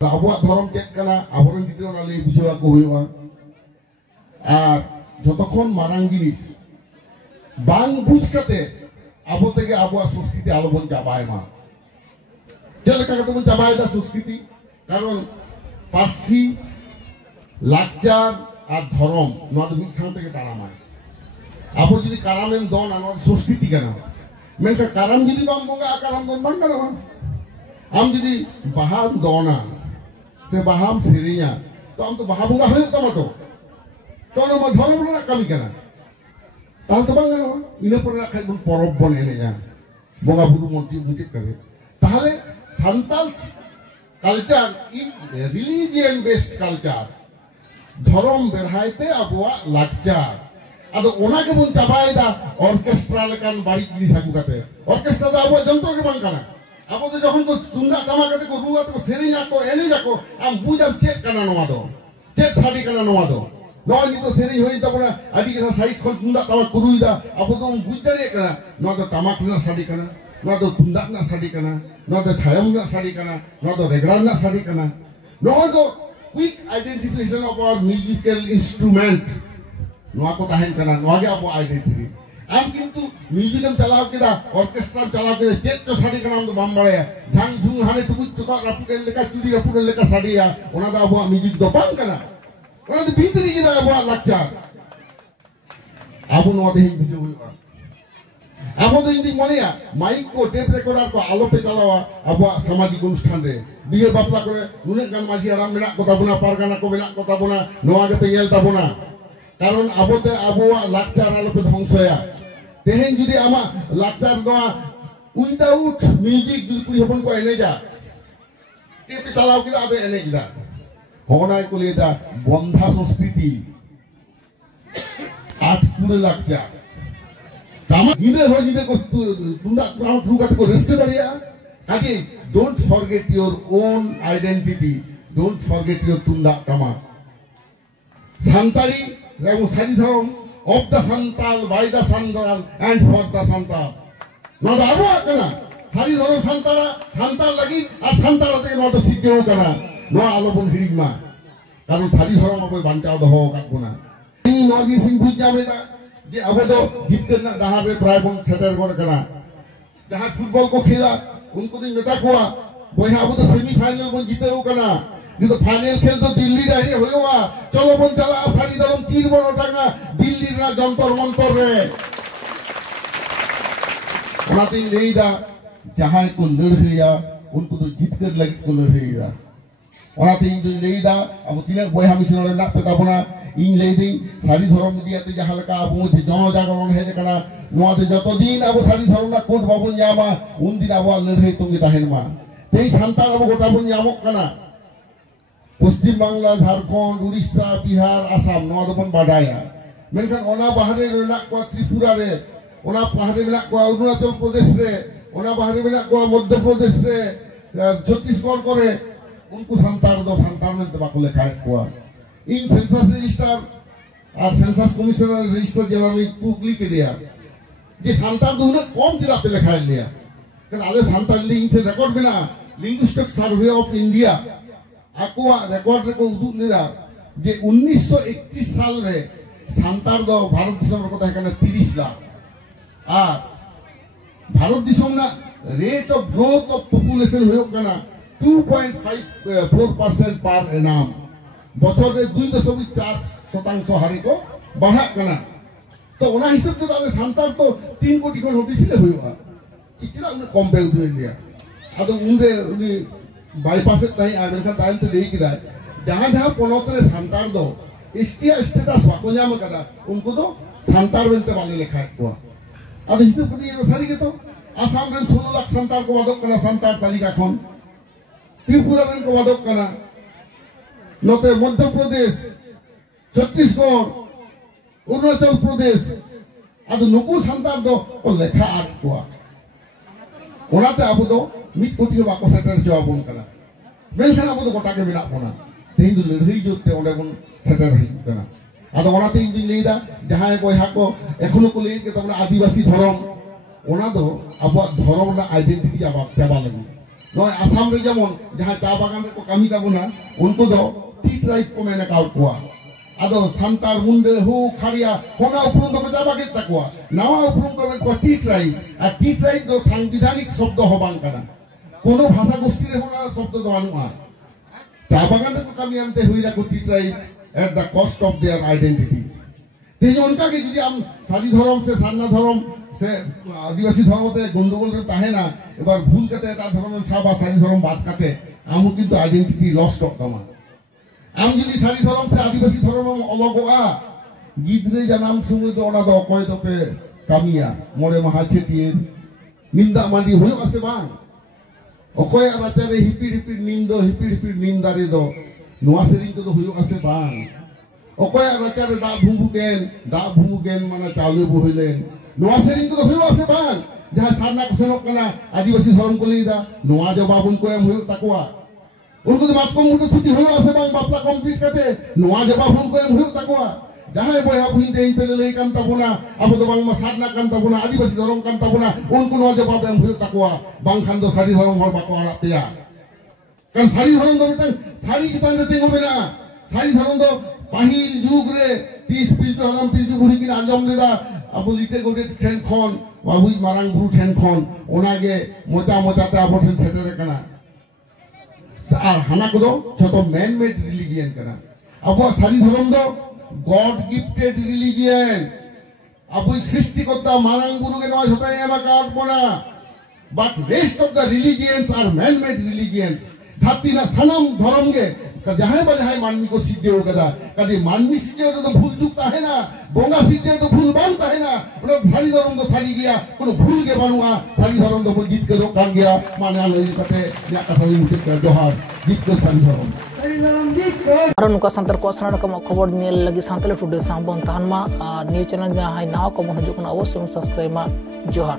abuak धर्म check कना आबोरन गिद्रा ना लई बुझावा को हुआ और जतक्षण मारांग जिनिस बांग बुझ कते आबो तेगे आबुआ संस्कृति आलो बन चाबाय मा चेलका कते बन चाबाय दा संस्कृति कारण पार्सी लाकचार और धर्म नोआ दो मिद सांग तेगे तारामाय आबो जुदि कारामेम दन आ नोआ संस्कृति कना मेनखान काराम जुदि बाम बंगा काराम दन बांग कना आम जुदि बाहाम दना से बाहाम सेरिया तो आम तो बाहा बंगा हुई तमा तो नमा धर्म रे कमी कना ताल तो बांग गनो इना पर राखाय बन परब बन एनेया बंगा बुरु मंत्री मुचे करे ताहले Santal culture is religion based culture धर्म बेरहायते आबुआ लाकचार आदो ओना के बन चाबायदा ऑर्केस्ट्रा लेकान बारी जिनिस आगु काते ऑर्केस्ट्रा दा आबुआ जंत्र के बांग कना अब तो जखन को तुंदा टमा कते को रुआ तो सेरिया को एने जाको आम बुझाम चेक कना नवा दो चेक साडी कना नवा दो नय नि तो सेरि होई तबना आदि के साइड खन तुंदा टमा कुरुइदा अब तो बुझ दाड़े कना न तो टमा कना साडी कना न तो तुंदा ना साडी कना न तो छायम ना साडी कना न तो रेगड़ा ना साडी कना न तो quick identification of our musical instrument नवा को ताहेन कना नवा के अब आइडेंटिटी आम किंतु म्यूजिकम चलाव केदा ऑर्केस्ट्रा चलाव केदा चेक तो साडी कना तो बाम बाड़े झांग झुंग हाने टुकुच टुका रापुकेन लेका चुड़ी रापुकेन लेका साडिया ओना दा अब म्यूजिक दो बांग कना ओना तो भीतरी के दा अब लाकचार आबो नवा दे बुझे हुआ आबो तो इंदी मनिया माइक को टेप रेकॉर्डर को आलो पे चलावा अब सामाजिक अनुष्ठान रे बिहे बापला करे नुने गान माजी आराम मेना को ताबुना पारगाना को मेना को ताबुना नवा के पेयल ताबुना कारण आबोते आबोआ लाकचार आलो पे ध्वंसया तेहेन जुदी आमा लाकचार नवा उइदाउट म्यूजिक जुदी कुड़ी हपन को एने जा टेप चलाव के आबे एने जा होनाय को लेदा बंधा संस्कृति आठपुरे लाकचार तामा गिदे हो गिदे को तुंदा ट्राउट रुका को रिस्क दरिया आगे don't forget your own identity don't forget your तुंदा टमा सांताली एवं सारी धर्म of the Santal, by the Santal, and for the Santal. Now the Abu Akana, Sari Zoro Santara, Santal lagi, and Santara take not a Sikyo Kana, no Alobon Hirima. Karu Sari Zoro Maboy Banta the Ho Kakuna. Any not using Pujameda, the Abado, Jitana, Dahabe, Tribal, Setter Gorkana. The Hat football Kokila, Unkudin Metakua, Boy have the semi final on Jitana. You the final खेल तो दिल्ली रहे हुआ चलो बन चला सारी दरम चीर बनो टांगा दिल्ली ना जंतर मंतर रे उनाती नहीं दा जहाँ को लड़ेगा उनको तो जीत कर लग को लड़ेगा उनाती इंजो नहीं दा अब तीन बोय हम इसे ना पता बना इन लेदी सारी धर्म दिया ते जहाँ लगा अब मुझे जानो जागरण है जकना नवाते जतो दिन अब सारी धर्म ना कोट बाबुन जामा उन दिन अब लड़े तुंगे ताहेन मा तेई संतान अब गोटा बुन जामो कना पश्चिम बांग्ला झारखंड उड़ीसा बिहार आसाम नवा दोबन बाडाया मेनखान ओना बाहरे मेना को त्रिपुरा रे ओना बाहरे मेना को अरुणाचल प्रदेश रे ओना बाहरे मेना को मध्य प्रदेश रे छत्तीसगढ़ करे उनको संतार दो संतार में बाको लेखाय को इन सेंसस रजिस्टर और सेंसस कमिश्नर रजिस्टर जेला में कुकली के दिया जे संतार दो ने कम जिला पे लेखाय लिया कारण आले संतार लिंक से रिकॉर्ड बिना लिंग्विस्टिक सर्वे ऑफ इंडिया आकुआ रिकॉर्ड को उदुग लेदा जे 1931 साल रे सांतार दो भारत दिसम को ताहे 30 लाख आ भारत दिसम ना rate of growth of population होयो कना 2.54% पर एनाम बछर रे 2.4% हारे को बढ़ा कना तो ओना हिसाब से ताले सांतार तो 3 कोटी को होबिसिले होयो किचला उन कम पे उदु लिया आदो उनरे उनी बाईपास ताई आमेन टाइम तो देई किदा जहां जहां पोनोतरे सांतार दो एसटिया स्टेटस वाको ᱧᱟᱢ कदा उनको तो सांतार बेनते बाले लेखा को आदो हिसाब कदी ये सारी के तो आसाम रेन 16 लाख सांतार को वादक कना सांतार तालिका खन त्रिपुरा रेन को वादक कना नते मध्य प्रदेश छत्तीसगढ़ अरुणाचल प्रदेश आदो नुकु सांतार दो को लेखा आट को ओनाते आबो दो मिट कोटी बाको सेटर जवाबन कना मेलखान आबो गोटा के बिना कोना तेहि दु लड़ई जोते ओंडे बन सेटर हि कना आदो ओनाते इन दिन लेदा जहां को हा को एखनो को लेके तबना आदिवासी धर्म ओना दो अब धर्म ना आइडेंटिटी अब चाबा लगी नय आसाम रे जेमन जहां चा बागान रे को कामी ताबोना उनको दो टी ट्राइब को मेने काउट कोआ आदो सांतार मुंडे हु खारिया होना उपरुम दो चा बागे तकवा नावा उपरुम को टी ट्राइब आ टी ट्राइब दो सांविधानिक शब्द होबान काना कोनो भाषा गोष्ठी रे होना शब्द दो आनुआ चा बागान रे को कामी आमते हुईरा को टी tribe at the cost of their identity तेज उनका के जुदी हम सारी धर्म से सान्ना धर्म से आदिवासी धर्मते गंडगोल रे ताहे ना एबार भूल कते एटा धर्म साबा सारी धर्म बात काते आमु किंतु आइडेंटिटी लॉस्ट तमा आम जुदी सारी धर्म से आदिवासी धर्म अलगोआ गिद्रे जनाम समय दो ओना दो अकय तपे कामिया मोरे महा छेटिए निंदा मांडी होयो आसे बांग अकय राचारे हिपी हिपी निंदा रे दो नोआ सेरिंग तो होयो आसे बांग अकय राचारे दा भुमुगेन माने चावले बोहिलेन नोआ सेरिंग तो होयो आसे बांग जहां सारना को सेनक कना आदिवासी धर्म को लेदा नोआ जवाब उनको एम होयो तकवा उनको बात को मुटे छुट्टी होयो आसे बांग बापला कंप्लीट करते नोआ जवाब उनको एम होयो तकवा जहां बोया बुहिंदे इन पेले ले कान तबुना अब तो बांग सारना कान तबुना आदिवासी धर्म कान तबुना उनको नोआ जवाब एम होयो तकवा बांग खान दो सारी धर्म हर बाको आरा पेया kan sari धर्म दो मितन सारी चितान रे तेंगो मेना सारी धर्म दो पाहिल जुग रे 30 पिलचो हरम पिलचो बुढ़ी किन आंजम लेदा अब लिटे गोटे ठेन खन बाबुई मारांग बुरु ठेन खन ओनागे मोचा ते अब ठेन सेटेरे कना আর হানা কো ছোট ম্যান মেড রিলিজিয়ন কনা अब सारी धर्म दो गॉड गिफ्टेड रिलिजियन अब सृष्टिकर्ता मारांग बुरु के नय होता एमा काट बना but rest of the religions are man made religions धरती ना सनम धर्म के जहां बजाय मानवी को सिद्धे हो गदा कदी मानवी सिद्धे तो भूल चुकता है ना बोंगा सिद्धे तो भूल बनता है ना उन सारी धर्म तो सारी गया कोनो भूल के बनवा सारी धर्म तो जीत के रो कान गया माने आले कते या कथा मुझे कर जोहार जीत के सारी धर्म और उनका संतर को असना का खबर नेल लगी सांतले टुडे सांबन तहनमा न्यूज चैनल जहां नाव को मन जो अवश्य सब्सक्राइब मा जोहार।